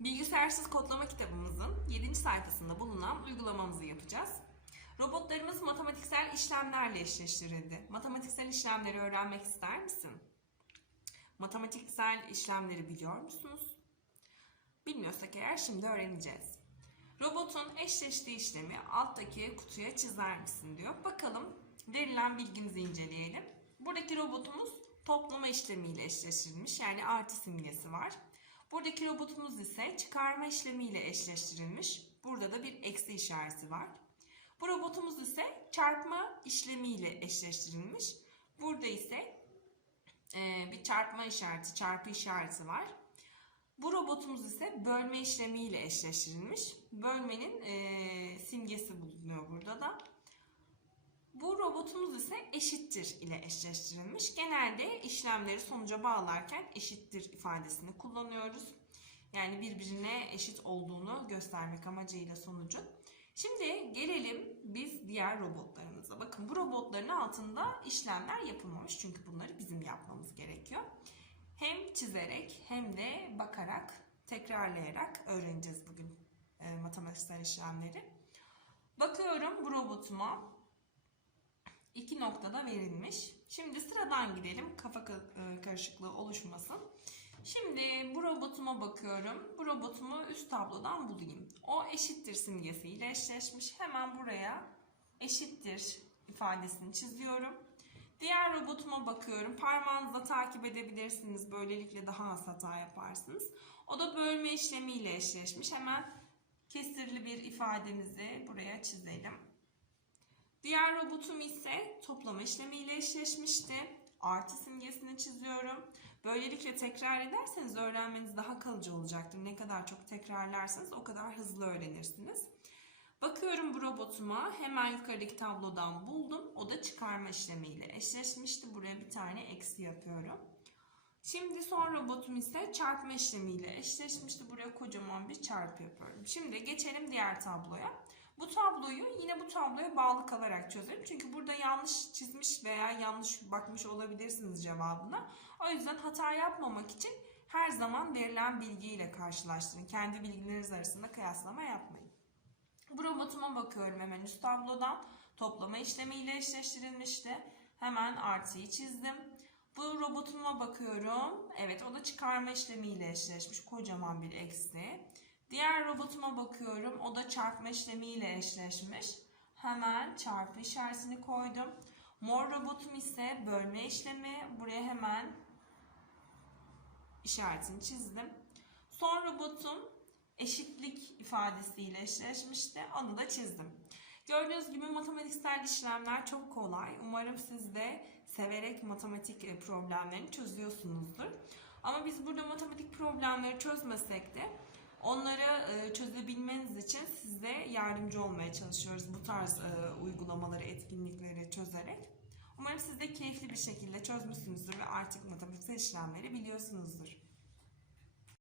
Bilgisayarsız kodlama kitabımızın 7. sayfasında bulunan uygulamamızı yapacağız. Robotlarımız matematiksel işlemlerle eşleştirildi. Matematiksel işlemleri öğrenmek ister misin? Matematiksel işlemleri biliyor musunuz? Bilmiyorsak eğer şimdi öğreneceğiz. Robotun eşleştiği işlemi alttaki kutuya çizer misin diyor. Bakalım verilen bilgimizi inceleyelim. Buradaki robotumuz toplama işlemiyle eşleştirilmiş yani artı simgesi var. Buradaki robotumuz ise çıkarma işlemiyle eşleştirilmiş. Burada da bir eksi işareti var. Bu robotumuz ise çarpma işlemiyle eşleştirilmiş. Burada ise e, bir çarpma işareti, çarpı işareti var. Bu robotumuz ise bölme işlemiyle eşleştirilmiş. Bölmenin e, simgesi bulunuyor burada da. Bu robotumuz ise eşittir ile eşleştirilmiş. Genelde işlemleri sonuca bağlarken eşittir ifadesini kullanıyoruz. Yani birbirine eşit olduğunu göstermek amacıyla sonucun. Şimdi gelelim biz diğer robotlarımıza. Bakın bu robotların altında işlemler yapılmamış. Çünkü bunları bizim yapmamız gerekiyor. Hem çizerek hem de bakarak, tekrarlayarak öğreneceğiz bugün e, matematiksel işlemleri. Bakıyorum bu robotuma iki noktada verilmiş. Şimdi sıradan gidelim kafa ka- e, karışıklığı oluşmasın. Şimdi bu robotuma bakıyorum. Bu robotumu üst tablodan bulayım. O eşittir simgesiyle eşleşmiş. Hemen buraya eşittir ifadesini çiziyorum. Diğer robotuma bakıyorum. Parmağınızla takip edebilirsiniz. Böylelikle daha az hata yaparsınız. O da bölme işlemiyle eşleşmiş. Hemen kesirli bir ifademizi buraya çizelim. Diğer robotum ise toplama işlemiyle eşleşmişti. Artı simgesini çiziyorum. Böylelikle tekrar ederseniz öğrenmeniz daha kalıcı olacaktır. Ne kadar çok tekrarlarsanız o kadar hızlı öğrenirsiniz. Bakıyorum bu robotuma hemen yukarıdaki tablodan buldum. O da çıkarma işlemiyle eşleşmişti. Buraya bir tane eksi yapıyorum. Şimdi son robotum ise çarpma işlemiyle eşleşmişti. Buraya kocaman bir çarpı yapıyorum. Şimdi geçelim diğer tabloya. Bu tabloyu yine bu tabloya bağlı kalarak çözelim. Çünkü burada yanlış çizmiş veya yanlış bakmış olabilirsiniz cevabına. O yüzden hata yapmamak için her zaman verilen bilgiyle karşılaştırın. Kendi bilgileriniz arasında kıyaslama yapmayın. Bu robotuma bakıyorum hemen üst tablodan. Toplama işlemiyle eşleştirilmişti. Hemen artıyı çizdim. Bu robotuma bakıyorum. Evet o da çıkarma işlemiyle eşleşmiş. Kocaman bir eksi. Diğer robotuma bakıyorum. O da çarpma işlemiyle eşleşmiş. Hemen çarpı işaretini koydum. Mor robotum ise bölme işlemi. Buraya hemen işaretini çizdim. Son robotum eşitlik ifadesiyle eşleşmişti. Onu da çizdim. Gördüğünüz gibi matematiksel işlemler çok kolay. Umarım siz de severek matematik e, problemlerini çözüyorsunuzdur. Ama biz burada matematik problemleri çözmesek de onları e, çözebilmeniz için size yardımcı olmaya çalışıyoruz bu tarz e, uygulamaları, etkinlikleri çözerek. Umarım siz de keyifli bir şekilde çözmüşsünüzdür ve artık matematiksel işlemleri biliyorsunuzdur.